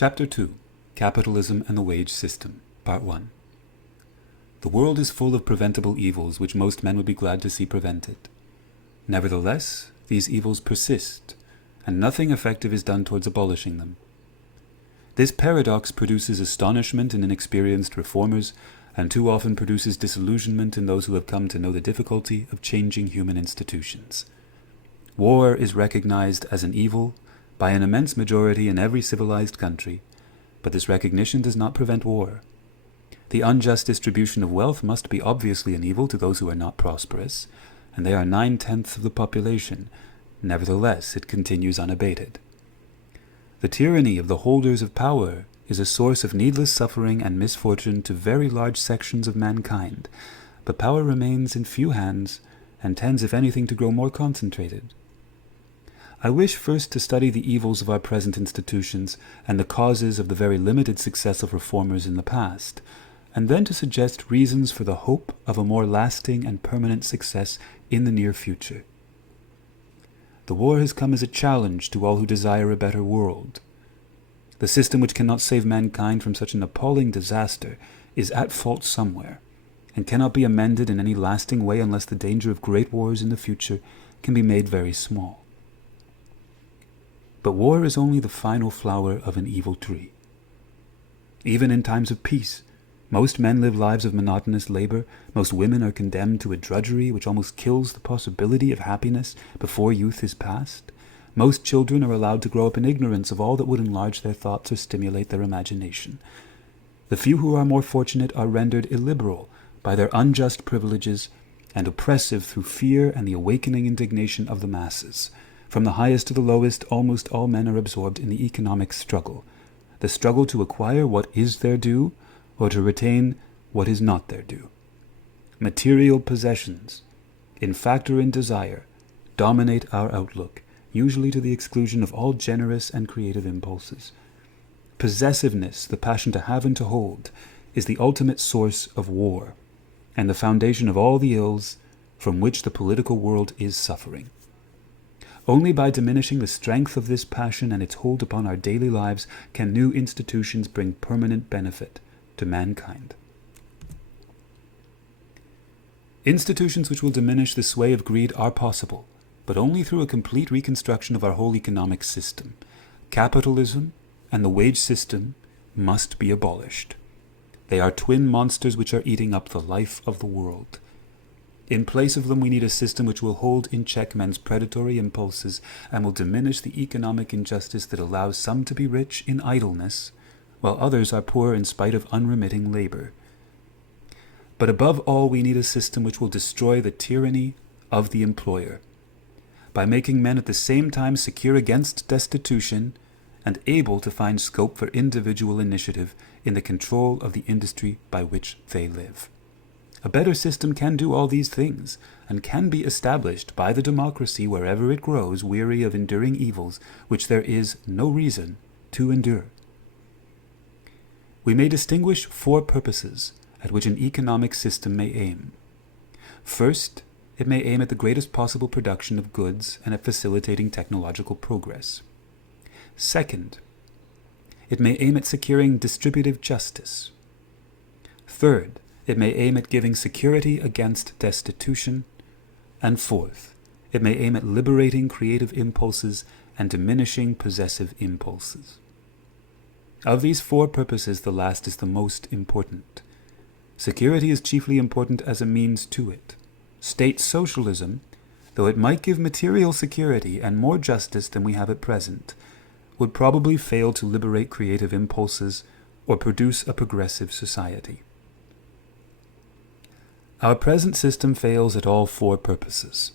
Chapter 2. Capitalism and the Wage System, Part 1. The world is full of preventable evils which most men would be glad to see prevented. Nevertheless, these evils persist, and nothing effective is done towards abolishing them. This paradox produces astonishment in inexperienced reformers, and too often produces disillusionment in those who have come to know the difficulty of changing human institutions. War is recognized as an evil by an immense majority in every civilized country, but this recognition does not prevent war. The unjust distribution of wealth must be obviously an evil to those who are not prosperous, and they are 9/10 of the population. Nevertheless, it continues unabated. The tyranny of the holders of power is a source of needless suffering and misfortune to very large sections of mankind, but power remains in few hands and tends, if anything, to grow more concentrated. I wish first to study the evils of our present institutions and the causes of the very limited success of reformers in the past, and then to suggest reasons for the hope of a more lasting and permanent success in the near future. The war has come as a challenge to all who desire a better world. The system which cannot save mankind from such an appalling disaster is at fault somewhere, and cannot be amended in any lasting way unless the danger of great wars in the future can be made very small. But war is only the final flower of an evil tree. Even in times of peace, most men live lives of monotonous labor, most women are condemned to a drudgery which almost kills the possibility of happiness before youth is past, most children are allowed to grow up in ignorance of all that would enlarge their thoughts or stimulate their imagination. The few who are more fortunate are rendered illiberal by their unjust privileges and oppressive through fear and the awakening indignation of the masses. From the highest to the lowest, almost all men are absorbed in the economic struggle, the struggle to acquire what is their due, or to retain what is not their due. Material possessions, in fact or in desire, dominate our outlook, usually to the exclusion of all generous and creative impulses. Possessiveness, the passion to have and to hold, is the ultimate source of war, and the foundation of all the ills from which the political world is suffering. Only by diminishing the strength of this passion and its hold upon our daily lives can new institutions bring permanent benefit to mankind. Institutions which will diminish the sway of greed are possible, but only through a complete reconstruction of our whole economic system. Capitalism and the wage system must be abolished. They are twin monsters which are eating up the life of the world. In place of them, we need a system which will hold in check men's predatory impulses and will diminish the economic injustice that allows some to be rich in idleness, while others are poor in spite of unremitting labor. But above all, we need a system which will destroy the tyranny of the employer, by making men at the same time secure against destitution and able to find scope for individual initiative in the control of the industry by which they live. A better system can do all these things, and can be established by the democracy wherever it grows weary of enduring evils which there is no reason to endure. We may distinguish 4 purposes at which an economic system may aim. First, it may aim at the greatest possible production of goods and at facilitating technological progress. Second, it may aim at securing distributive justice. Third, it may aim at giving security against destitution. And fourth, it may aim at liberating creative impulses and diminishing possessive impulses. Of these 4 purposes, the last is the most important. Security is chiefly important as a means to it. State socialism, though it might give material security and more justice than we have at present, would probably fail to liberate creative impulses or produce a progressive society. Our present system fails at all 4 purposes.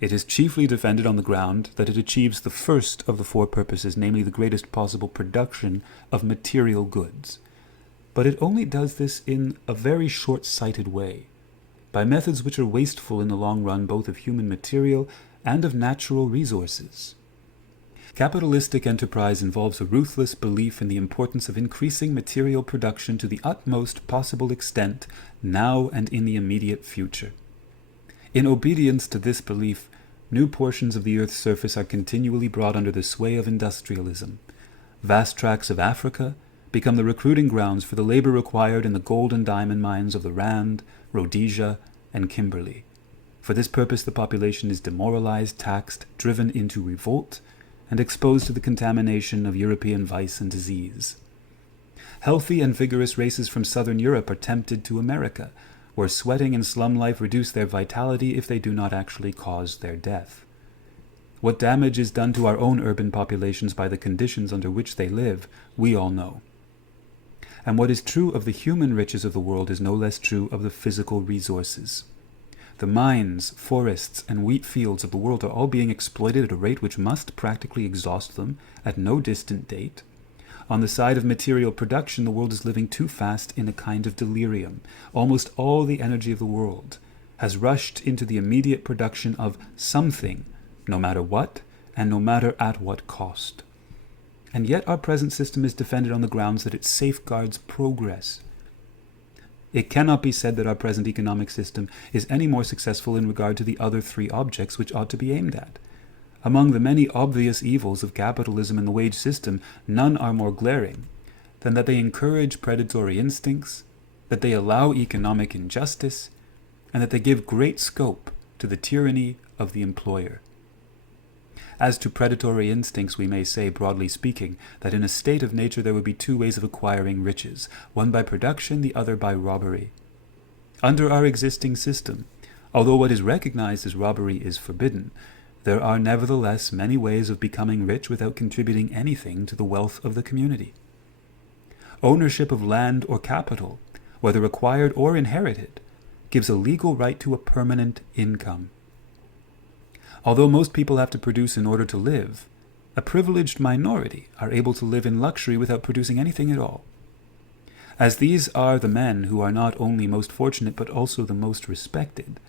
It is chiefly defended on the ground that it achieves the first of the 4 purposes, namely the greatest possible production of material goods. But it only does this in a very short-sighted way, by methods which are wasteful in the long run both of human material and of natural resources. Capitalistic enterprise involves a ruthless belief in the importance of increasing material production to the utmost possible extent now and in the immediate future. In obedience to this belief, new portions of the earth's surface are continually brought under the sway of industrialism. Vast tracts of Africa become the recruiting grounds for the labor required in the gold and diamond mines of the Rand, Rhodesia, and Kimberley. For this purpose, the population is demoralized, taxed, driven into revolt, and exposed to the contamination of European vice and disease. Healthy and vigorous races from southern Europe are tempted to America, where sweating and slum life reduce their vitality if they do not actually cause their death. What damage is done to our own urban populations by the conditions under which they live, we all know. And what is true of the human riches of the world is no less true of the physical resources. The mines, forests, and wheat fields of the world are all being exploited at a rate which must practically exhaust them at no distant date. On the side of material production, the world is living too fast in a kind of delirium. Almost all the energy of the world has rushed into the immediate production of something, no matter what, and no matter at what cost. And yet our present system is defended on the grounds that it safeguards progress. It cannot be said that our present economic system is any more successful in regard to the other three objects which ought to be aimed at. Among the many obvious evils of capitalism and the wage system, none are more glaring than that they encourage predatory instincts, that they allow economic injustice, and that they give great scope to the tyranny of the employer. As to predatory instincts, we may say, broadly speaking, that in a state of nature there would be two ways of acquiring riches, one by production, the other by robbery. Under our existing system, although what is recognized as robbery is forbidden, there are nevertheless many ways of becoming rich without contributing anything to the wealth of the community. Ownership of land or capital, whether acquired or inherited, gives a legal right to a permanent income. Although most people have to produce in order to live, a privileged minority are able to live in luxury without producing anything at all. As these are the men who are not only most fortunate but also the most respected,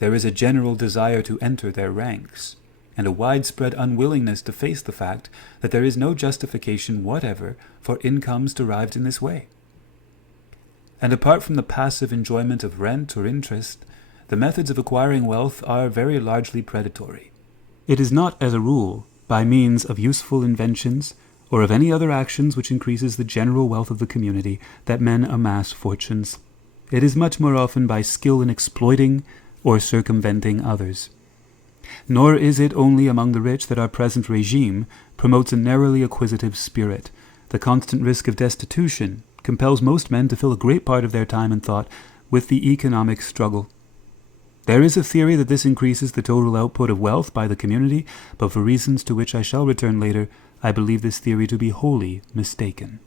there is a general desire to enter their ranks, and a widespread unwillingness to face the fact that there is no justification whatever for incomes derived in this way. And apart from the passive enjoyment of rent or interest, the methods of acquiring wealth are very largely predatory. It is not, as a rule, by means of useful inventions or of any other actions which increases the general wealth of the community that men amass fortunes. It is much more often by skill in exploiting or circumventing others. Nor is it only among the rich that our present regime promotes a narrowly acquisitive spirit. The constant risk of destitution compels most men to fill a great part of their time and thought with the economic struggle. There is a theory that this increases the total output of wealth by the community, but for reasons to which I shall return later, I believe this theory to be wholly mistaken.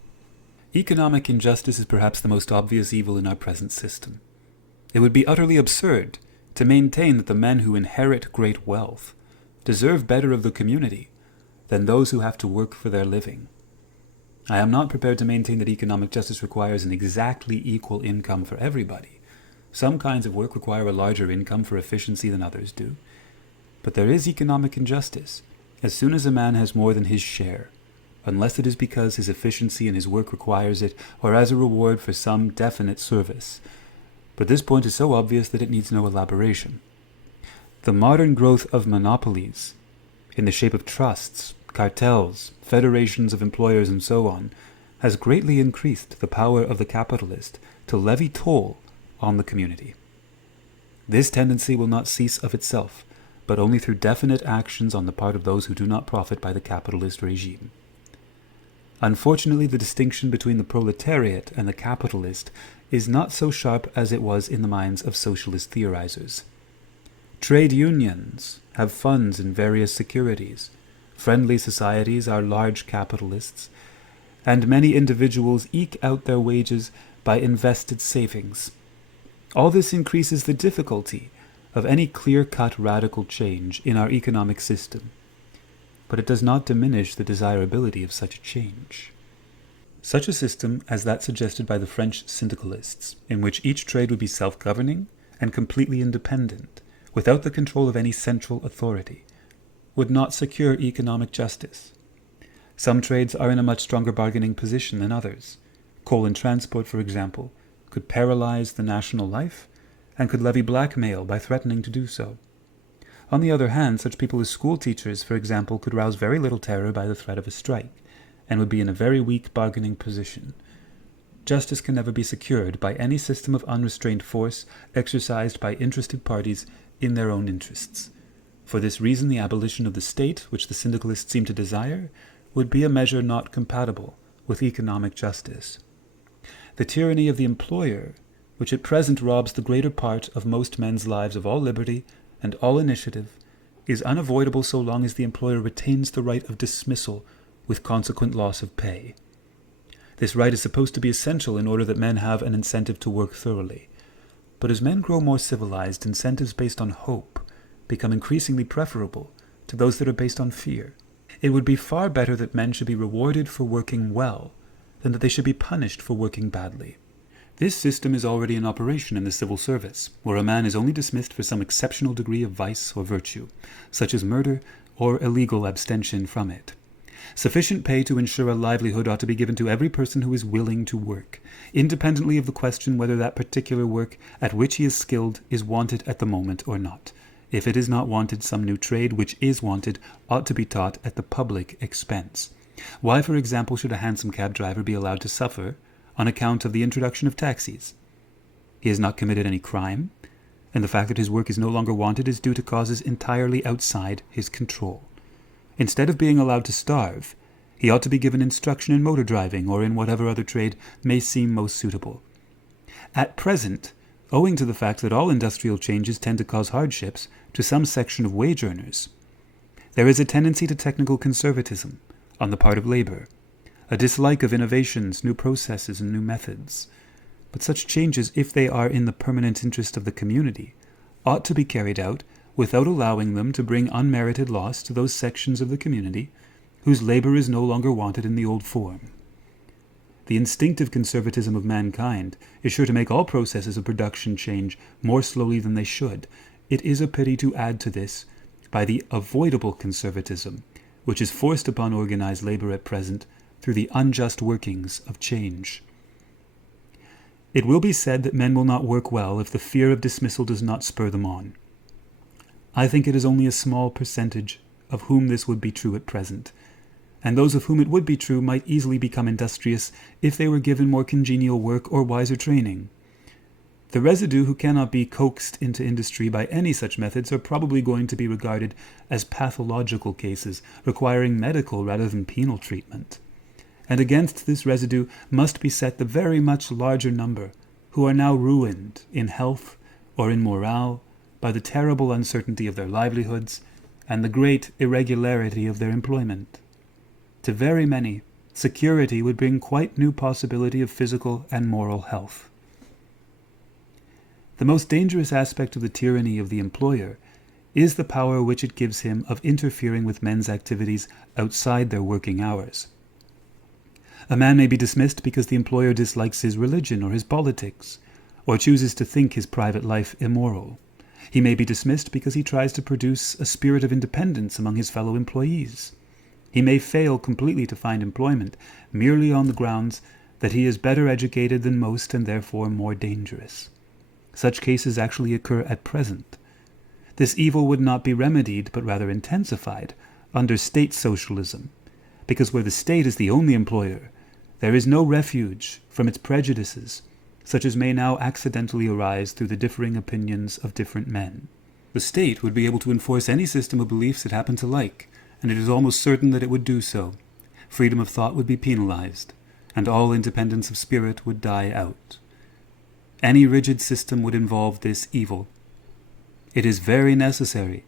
Economic injustice is perhaps the most obvious evil in our present system. It would be utterly absurd to maintain that the men who inherit great wealth deserve better of the community than those who have to work for their living. I am not prepared to maintain that economic justice requires an exactly equal income for everybody. Some kinds of work require a larger income for efficiency than others do. But there is economic injustice as soon as a man has more than his share, unless it is because his efficiency in his work requires it, or as a reward for some definite service. But this point is so obvious that it needs no elaboration. The modern growth of monopolies, in the shape of trusts, cartels, federations of employers, and so on, has greatly increased the power of the capitalist to levy toll on the community. This tendency will not cease of itself, but only through definite actions on the part of those who do not profit by the capitalist regime. Unfortunately, the distinction between the proletariat and the capitalist is not so sharp as it was in the minds of socialist theorizers. Trade unions have funds in various securities. Friendly societies are large capitalists, and many individuals eke out their wages by invested savings. All this increases the difficulty of any clear-cut radical change in our economic system, but it does not diminish the desirability of such a change. Such a system as that suggested by the French syndicalists, in which each trade would be self-governing and completely independent, without the control of any central authority, would not secure economic justice. Some trades are in a much stronger bargaining position than others. Coal and transport, for example, could paralyze the national life and could levy blackmail by threatening to do so. On the other hand, such people as school teachers, for example, could rouse very little terror by the threat of a strike, and would be in a very weak bargaining position. Justice can never be secured by any system of unrestrained force exercised by interested parties in their own interests. For this reason, the abolition of the state, which the syndicalists seem to desire, would be a measure not compatible with economic justice. The tyranny of the employer, which at present robs the greater part of most men's lives of all liberty and all initiative, is unavoidable so long as the employer retains the right of dismissal with consequent loss of pay. This right is supposed to be essential in order that men have an incentive to work thoroughly. But as men grow more civilized, incentives based on hope become increasingly preferable to those that are based on fear. It would be far better that men should be rewarded for working well than that they should be punished for working badly. This system is already in operation in the civil service, where a man is only dismissed for some exceptional degree of vice or virtue, such as murder or illegal abstention from it. Sufficient pay to ensure a livelihood ought to be given to every person who is willing to work, independently of the question whether that particular work at which he is skilled is wanted at the moment or not. If it is not wanted, some new trade which is wanted ought to be taught at the public expense. Why, for example, should a hansom cab driver be allowed to suffer on account of the introduction of taxis? He has not committed any crime, and the fact that his work is no longer wanted is due to causes entirely outside his control. Instead of being allowed to starve, he ought to be given instruction in motor driving or in whatever other trade may seem most suitable. At present, owing to the fact that all industrial changes tend to cause hardships to some section of wage earners, there is a tendency to technical conservatism on the part of labor, a dislike of innovations, new processes, and new methods. But such changes, if they are in the permanent interest of the community, ought to be carried out without allowing them to bring unmerited loss to those sections of the community whose labor is no longer wanted in the old form. The instinctive conservatism of mankind is sure to make all processes of production change more slowly than they should. It is a pity to add to this by the avoidable conservatism, which is forced upon organized labor at present through the unjust workings of change. It will be said that men will not work well if the fear of dismissal does not spur them on. I think it is only a small percentage of whom this would be true at present, and those of whom it would be true might easily become industrious if they were given more congenial work or wiser training. The residue who cannot be coaxed into industry by any such methods are probably going to be regarded as pathological cases requiring medical rather than penal treatment. And against this residue must be set the very much larger number who are now ruined in health or in morale by the terrible uncertainty of their livelihoods and the great irregularity of their employment. To very many, security would bring quite new possibility of physical and moral health. The most dangerous aspect of the tyranny of the employer is the power which it gives him of interfering with men's activities outside their working hours. A man may be dismissed because the employer dislikes his religion or his politics, or chooses to think his private life immoral. He may be dismissed because he tries to produce a spirit of independence among his fellow employees. He may fail completely to find employment merely on the grounds that he is better educated than most and therefore more dangerous. Such cases actually occur at present. This evil would not be remedied, but rather intensified, under state socialism, because where the state is the only employer, there is no refuge from its prejudices, such as may now accidentally arise through the differing opinions of different men. The state would be able to enforce any system of beliefs it happened to like, and it is almost certain that it would do so. Freedom of thought would be penalized, and all independence of spirit would die out. Any rigid system would involve this evil. It is very necessary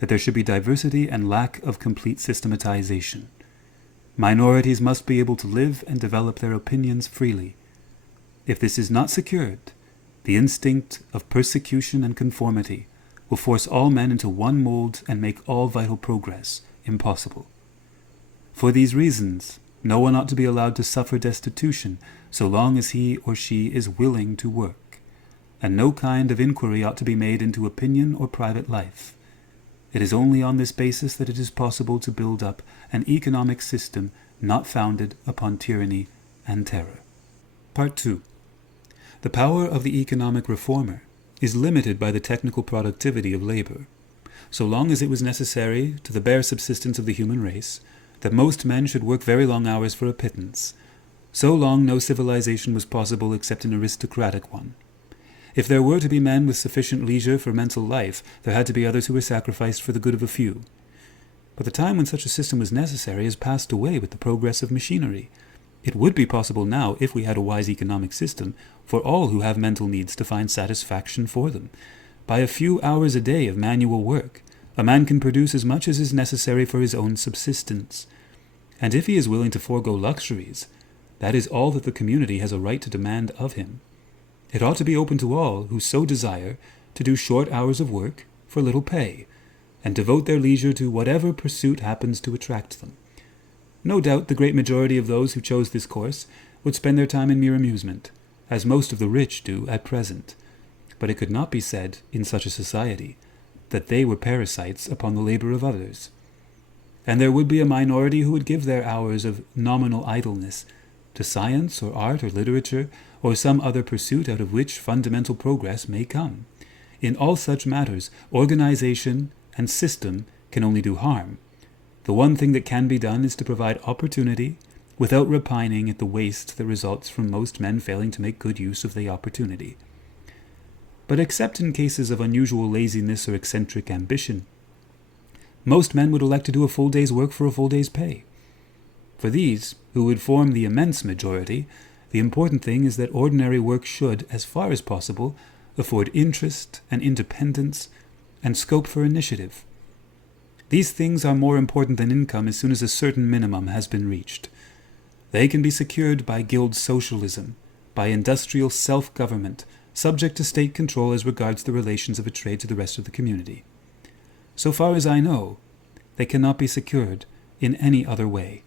that there should be diversity and lack of complete systematization. Minorities must be able to live and develop their opinions freely. If this is not secured, the instinct of persecution and conformity will force all men into one mold and make all vital progress impossible. For these reasons, no one ought to be allowed to suffer destitution so long as he or she is willing to work, and no kind of inquiry ought to be made into opinion or private life. It is only on this basis that it is possible to build up an economic system not founded upon tyranny and terror. Part 2. The power of the economic reformer is limited by the technical productivity of labor. So long as it was necessary to the bare subsistence of the human race, that most men should work very long hours for a pittance. So long no civilization was possible except an aristocratic one. If there were to be men with sufficient leisure for mental life, there had to be others who were sacrificed for the good of a few. But the time when such a system was necessary has passed away with the progress of machinery. It would be possible now, if we had a wise economic system, for all who have mental needs to find satisfaction for them. By a few hours a day of manual work, a man can produce as much as is necessary for his own subsistence. And if he is willing to forego luxuries, that is all that the community has a right to demand of him. It ought to be open to all who so desire to do short hours of work for little pay, and devote their leisure to whatever pursuit happens to attract them. No doubt the great majority of those who chose this course would spend their time in mere amusement, as most of the rich do at present. But it could not be said, in such a society, that they were parasites upon the labor of others. And there would be a minority who would give their hours of nominal idleness to science or art or literature or some other pursuit out of which fundamental progress may come. In all such matters, organization and system can only do harm. The one thing that can be done is to provide opportunity without repining at the waste that results from most men failing to make good use of the opportunity. But except in cases of unusual laziness or eccentric ambition, most men would elect to do a full day's work for a full day's pay. For these, who would form the immense majority, the important thing is that ordinary work should, as far as possible, afford interest and independence and scope for initiative. These things are more important than income as soon as a certain minimum has been reached. They can be secured by guild socialism, by industrial self-government, subject to state control as regards the relations of a trade to the rest of the community. So far as I know, they cannot be secured in any other way.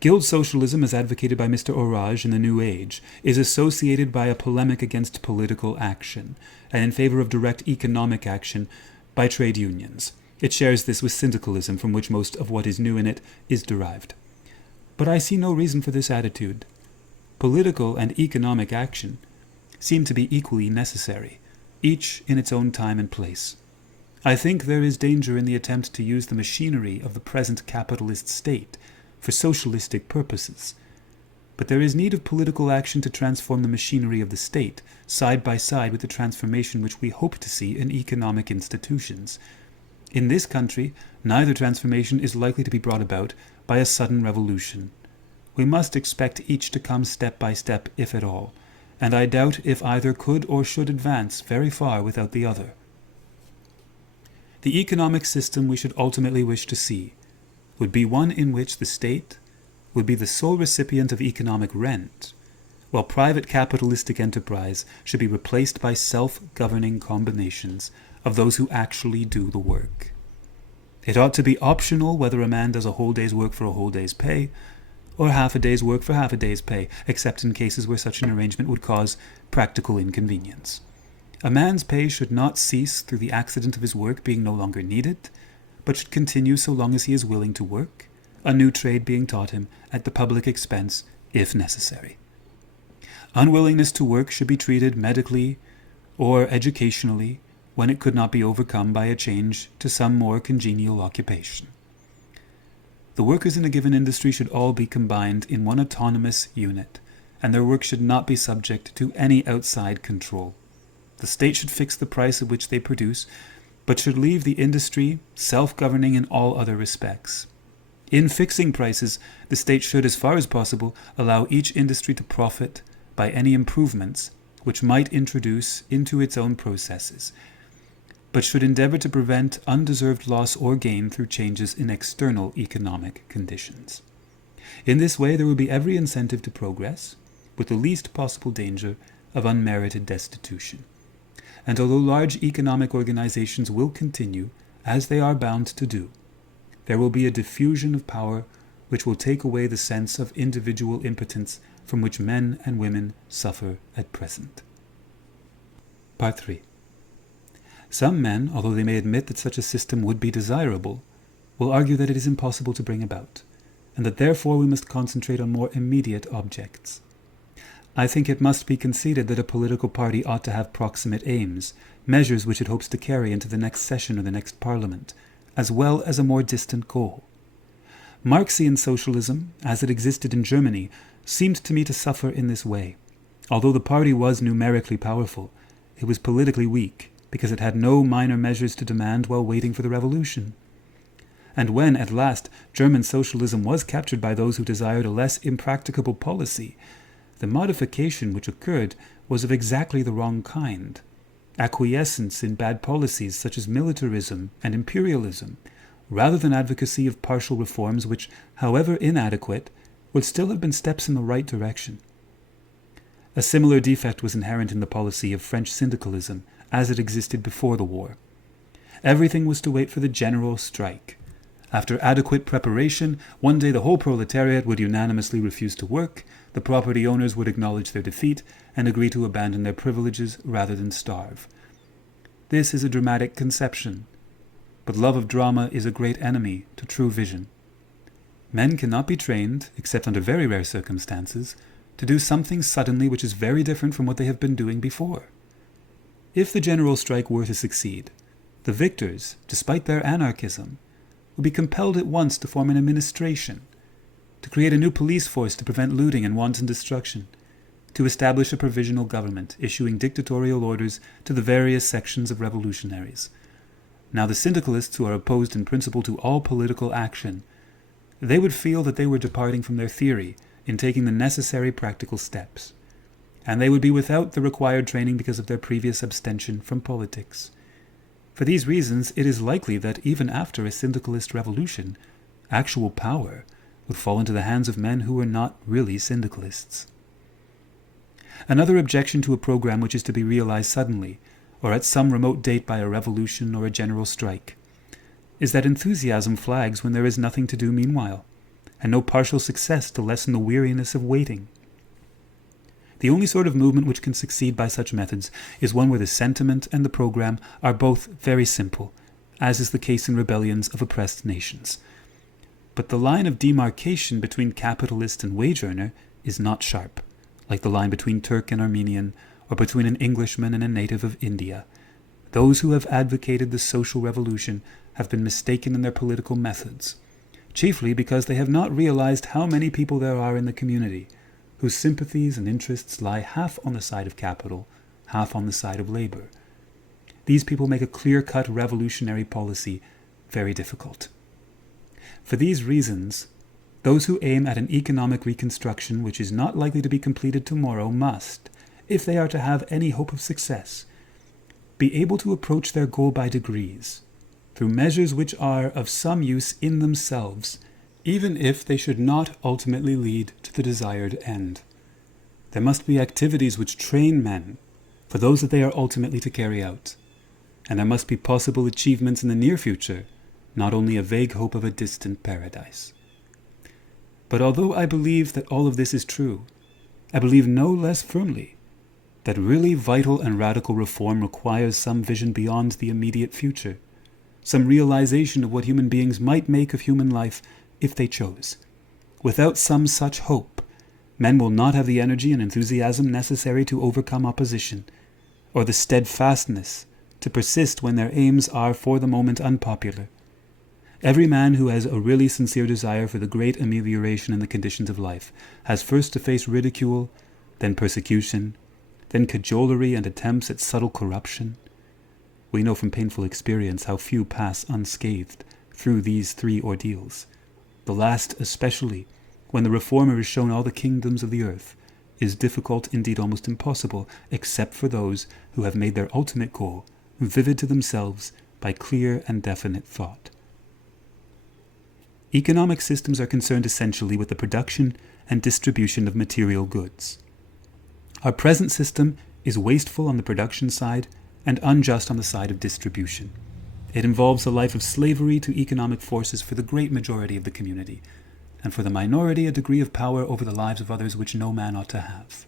Guild socialism, as advocated by Mr. Orage in the New Age, is associated by a polemic against political action, and in favor of direct economic action by trade unions. It shares this with syndicalism, from which most of what is new in it is derived. But I see no reason for this attitude. Political and economic action seem to be equally necessary, each in its own time and place. I think there is danger in the attempt to use the machinery of the present capitalist state for socialistic purposes. But there is need of political action to transform the machinery of the state, side by side with the transformation which we hope to see in economic institutions. In this country, neither transformation is likely to be brought about by a sudden revolution. We must expect each to come step by step, if at all, and I doubt if either could or should advance very far without the other. The economic system we should ultimately wish to see would be one in which the state would be the sole recipient of economic rent, while private capitalistic enterprise should be replaced by self-governing combinations of those who actually do the work. It ought to be optional whether a man does a whole day's work for a whole day's pay, or half a day's work for half a day's pay, except in cases where such an arrangement would cause practical inconvenience. A man's pay should not cease through the accident of his work being no longer needed, but should continue so long as he is willing to work, a new trade being taught him at the public expense if necessary. Unwillingness to work should be treated medically or educationally when it could not be overcome by a change to some more congenial occupation. The workers in a given industry should all be combined in one autonomous unit, and their work should not be subject to any outside control. The state should fix the price at which they produce, but should leave the industry self-governing in all other respects. In fixing prices, the state should, as far as possible, allow each industry to profit by any improvements which might introduce into its own processes, but should endeavor to prevent undeserved loss or gain through changes in external economic conditions. In this way, there will be every incentive to progress, with the least possible danger of unmerited destitution. And although large economic organizations will continue, as they are bound to do, there will be a diffusion of power which will take away the sense of individual impotence from which men and women suffer at present. Part 3. Some men, although they may admit that such a system would be desirable, will argue that it is impossible to bring about, and that therefore we must concentrate on more immediate objects. I think it must be conceded that a political party ought to have proximate aims, measures which it hopes to carry into the next session or the next parliament, as well as a more distant goal. Marxian socialism, as it existed in Germany, seemed to me to suffer in this way. Although the party was numerically powerful, it was politically weak, because it had no minor measures to demand while waiting for the revolution. And when, at last, German socialism was captured by those who desired a less impracticable policy, the modification which occurred was of exactly the wrong kind. Acquiescence in bad policies such as militarism and imperialism, rather than advocacy of partial reforms which, however inadequate, would still have been steps in the right direction. A similar defect was inherent in the policy of French syndicalism as it existed before the war. Everything was to wait for the general strike. After adequate preparation, one day the whole proletariat would unanimously refuse to work, the property owners would acknowledge their defeat and agree to abandon their privileges rather than starve. This is a dramatic conception, but love of drama is a great enemy to true vision. Men cannot be trained, except under very rare circumstances, to do something suddenly which is very different from what they have been doing before. If the general strike were to succeed, the victors, despite their anarchism, would be compelled at once to form an administration, to create a new police force to prevent looting and wanton destruction, to establish a provisional government, issuing dictatorial orders to the various sections of revolutionaries. Now the syndicalists, who are opposed in principle to all political action, they would feel that they were departing from their theory in taking the necessary practical steps, and they would be without the required training because of their previous abstention from politics. For these reasons, it is likely that even after a syndicalist revolution, actual power would fall into the hands of men who were not really syndicalists. Another objection to a program which is to be realized suddenly, or at some remote date by a revolution or a general strike, is that enthusiasm flags when there is nothing to do meanwhile, and no partial success to lessen the weariness of waiting. The only sort of movement which can succeed by such methods is one where the sentiment and the program are both very simple, as is the case in rebellions of oppressed nations. But the line of demarcation between capitalist and wage earner is not sharp, like the line between Turk and Armenian, or between an Englishman and a native of India. Those who have advocated the social revolution have been mistaken in their political methods, chiefly because they have not realized how many people there are in the community, whose sympathies and interests lie half on the side of capital, half on the side of labor. These people make a clear-cut revolutionary policy very difficult. For these reasons, those who aim at an economic reconstruction which is not likely to be completed tomorrow must, if they are to have any hope of success, be able to approach their goal by degrees, through measures which are of some use in themselves, even if they should not ultimately lead to the desired end. There must be activities which train men for those that they are ultimately to carry out, and there must be possible achievements in the near future, not only a vague hope of a distant paradise. But although I believe that all of this is true, I believe no less firmly that really vital and radical reform requires some vision beyond the immediate future, some realization of what human beings might make of human life if they chose. Without some such hope, men will not have the energy and enthusiasm necessary to overcome opposition, or the steadfastness to persist when their aims are for the moment unpopular. Every man who has a really sincere desire for the great amelioration in the conditions of life has first to face ridicule, then persecution, then cajolery and attempts at subtle corruption. We know from painful experience how few pass unscathed through these three ordeals. The last especially, when the reformer is shown all the kingdoms of the earth, is difficult, indeed almost impossible, except for those who have made their ultimate goal vivid to themselves by clear and definite thought. Economic systems are concerned essentially with the production and distribution of material goods. Our present system is wasteful on the production side and unjust on the side of distribution. It involves a life of slavery to economic forces for the great majority of the community, and for the minority a degree of power over the lives of others which no man ought to have.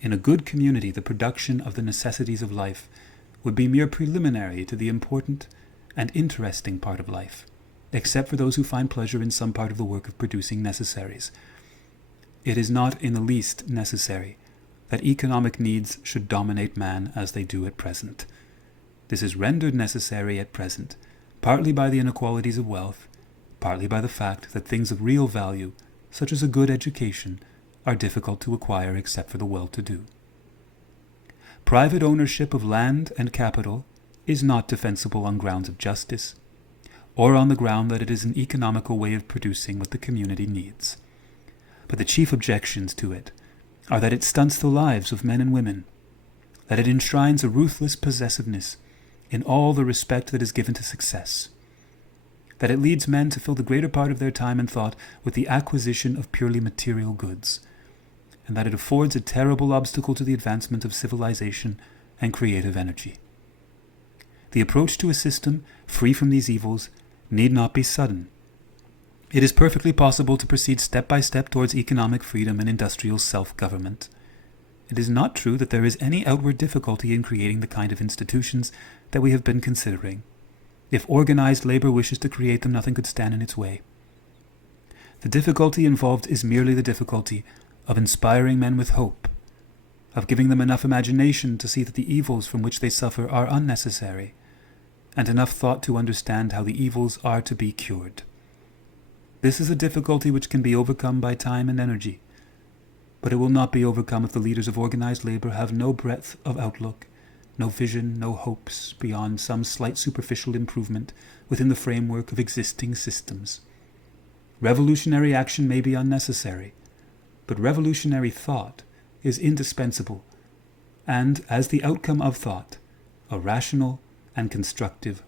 In a good community, the production of the necessities of life would be mere preliminary to the important and interesting part of life, except for those who find pleasure in some part of the work of producing necessaries. It is not in the least necessary that economic needs should dominate man as they do at present. This is rendered necessary at present, partly by the inequalities of wealth, partly by the fact that things of real value, such as a good education, are difficult to acquire except for the well-to-do. Private ownership of land and capital is not defensible on grounds of justice, or on the ground that it is an economical way of producing what the community needs. But the chief objections to it are that it stunts the lives of men and women, that it enshrines a ruthless possessiveness in all the respect that is given to success, that it leads men to fill the greater part of their time and thought with the acquisition of purely material goods, and that it affords a terrible obstacle to the advancement of civilization and creative energy. The approach to a system free from these evils need not be sudden. It is perfectly possible to proceed step by step towards economic freedom and industrial self-government. It is not true that there is any outward difficulty in creating the kind of institutions that we have been considering. If organized labor wishes to create them, nothing could stand in its way. The difficulty involved is merely the difficulty of inspiring men with hope, of giving them enough imagination to see that the evils from which they suffer are unnecessary, and enough thought to understand how the evils are to be cured. This is a difficulty which can be overcome by time and energy, but it will not be overcome if the leaders of organized labor have no breadth of outlook, no vision, no hopes beyond some slight superficial improvement within the framework of existing systems. Revolutionary action may be unnecessary, but revolutionary thought is indispensable, and, as the outcome of thought, a rational and constructive